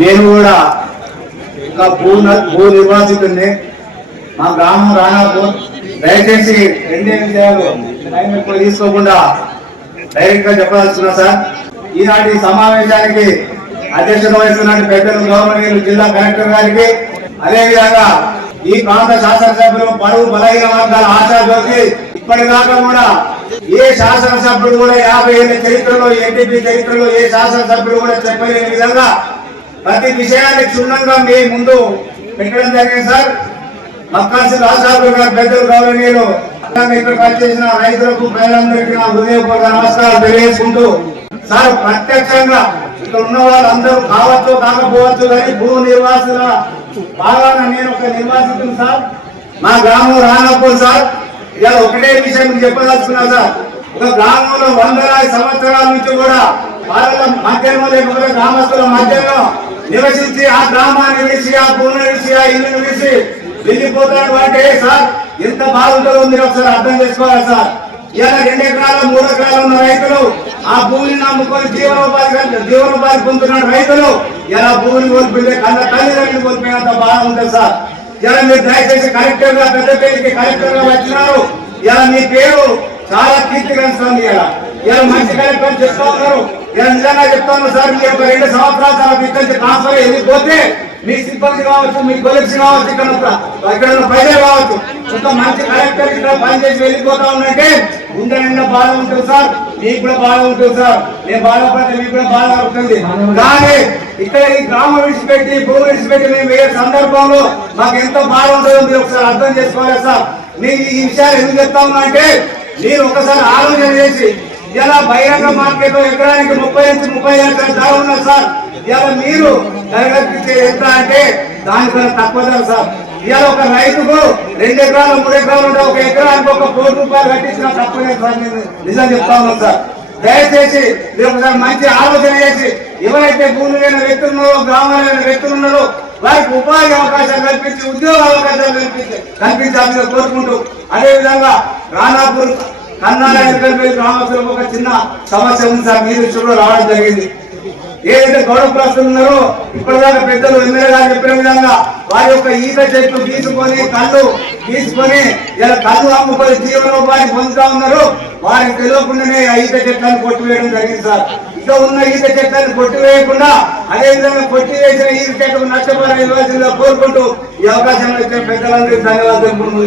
నేను కూడా ఒక భూ నిర్వాసితుడిని. మా గ్రామం రానాపూర్. దయచేసి రెండే విషయాలు టైం ఎక్కువ తీసుకోకుండా డైరెక్ట్ గా చెప్పదలుచుకున్నా సార్. ఈనాటి సమావేశానికి అధ్యక్షత వహిస్తున్న పెద్దలు గౌరవనీయులు జిల్లా కలెక్టర్ గారికి, అదేవిధంగా ఈ ప్రాంత శాసనసభ్యులు పరువు బలహీన వర్గాల ఆశాజ్యోతి, ఇప్పటిదాకా కూడా ఏ శాసనసభ్యుడు కూడా 50 ఏళ్ల చరిత్రలో, ఎన్టీపీ చరిత్రలో ఏ శాసనసభ్యుడు కూడా చెప్పలేని విధంగా ప్రతి విషయాన్ని క్షుణ్ణంగా మీ ముందు పెట్టడం జరిగింది సార్. మక్కాసి రాజాపురి గారు పెద్దలు గౌరవనీయులు ఇక్కడ పనిచేసిన రైతులకు, ప్రజలందరికీ నా హృదయపూర్వక నమస్కారాలు తెలియజేసుకుంటూ, సార్ ప్రత్యక్షంగా ఇక్కడ ఉన్న వాళ్ళందరూ కావచ్చు కాకపోవచ్చు కానీ భూ నిర్వాసుల బాగా నేను ఒక నిర్వాసితులు సార్. మా గ్రామం రానాపూర్ సార్. ఇలా ఒకటే విషయం చెప్పదలుచుకున్నా సార్. ఒక గ్రామంలో వందలాది సంవత్సరాల నుంచి కూడా వాళ్ళ మధ్యలో లేకపోతే గ్రామస్తుల మధ్యలో నివసించి ఆ గ్రామాన్ని విడిచి, ఆ భూమిని విడిచి, ఆ ఇల్లుని విడిచి వెళ్ళిపోతాడు అంటే సార్ ఎంత బాగుంటుందో మీరు ఒకసారి అర్థం చేసుకోవాలి సార్. ఇలా 2 ఎకరాలు 3 ఎకరాలు ఉన్న రైతులు ఆ భూమిని నమ్ముకొని జీవనోపాధి పొందుతున్న రైతులు ఇలా భూమిని కోల్పోతే తల్లిదండ్రులు కోల్పోయినంత బాగా ఉంటుంది సార్. ఇలా మీరు దయచేసి కలెక్టర్ గా పెద్దపల్లికి కలెక్టర్ గా వచ్చినారు. ఇలా మీ పేరు చాలా కీర్తిగంస్తుంది. ఇలా మంచి కలెక్టర్ చెప్తా ఉన్నారు. ఇలా నిజంగా చెప్తా ఉన్నారు సార్. మీ యొక్క 2 సంవత్సరాల తర్వాత ఇక్కడ ట్రాన్స్ఫర్ వెళ్ళిపోతే మీ సిబ్బంది కావచ్చు, మీ కొలీగ్స్ కావచ్చు, ఇక్కడ ప్రజలు కావచ్చు, ఒక మంచి కలెక్టర్ ఇక్కడ పనిచేసి వెళ్ళిపోతా ఉన్నట్టే ఉండే నిండా బాధ ఉంటుంది సార్. మీకు కూడా బాధ ఉంటుంది సార్. నేను బాధపడితే మీకు కూడా బాధ ఉంటుంది. కానీ ఇక్కడ ఈ గ్రామం విడిచిపెట్టి, భూమి విడిచిపెట్టి మేము వేరే సందర్భంలో మాకు ఎంతో బాధ ఉంటుందో మీరు ఒకసారి అర్థం చేసుకోవాలి సార్. మీకు ఈ విషయాలు ఎందుకు చెప్తా ఉన్నా అంటే మీరు ఒకసారి ఆలోచన చేసి, ఇలా బహిరంగ మార్కెట్ లో ఎకరానికి 30 నుంచి 35 ఎకరాల ధర ఉన్నారు సార్. ఇలా మీరు ధరగట్టించే ఎంత అంటే దానికన్నా తక్కువ ధర సార్. ఇవాళ ఒక రైతుకు 2 ఎకరాలు 3 ఎకరాలు ఉంటే ఒక ఎకరానికి ఒక ₹1 కట్టించిన తక్కువే సార్. నేను నిజం చెప్తా ఉన్నాను సార్. దయచేసి మీరు ఒకసారి మంచి ఆలోచన చేసి ఎవరైతే భూమి లేని వ్యక్తులు ఉన్నారో, గ్రామాలు లేని వ్యక్తులు ఉన్నారో వారికి ఉపాధి అవకాశాలు కల్పించి, ఉద్యోగ అవకాశాలు కల్పించాలని కోరుకుంటూ, అదేవిధంగా రానాపూర్ కన్నారాయణ గ్రామస్తులకు ఒక చిన్న సమస్య ఉంది సార్. మీరు దృష్టిలో రావడం జరిగింది. ఏదైతే గౌరవ ప్రస్తులు ఉన్నారో ఇప్పటిదాకా పెద్దలు ఎమ్మెల్యే గారు చెప్పిన విధంగా వారి యొక్క ఈత చెట్లు తీసుకొని, కళ్ళు తీసుకొని ఇలా కళ్ళు అమ్ముకొని జీవనోపాధి పొందుతా ఉన్నారు. వారికి తెలియకుండానే ఆ ఈత చెట్లను కొట్టివేయడం జరిగింది సార్. ఇక ఉన్న ఈత చెట్లను కొట్టివేయకుండా అదేవిధంగా కొట్టివేసిన ఈత చెట్లకు నష్టపరిహారం ఇవ్వాల్సిందిగా కోరుకుంటూ ఈ అవకాశం ఇచ్చే పెద్దలందరికీ ధన్యవాదాలు తెలుపుకుంటూ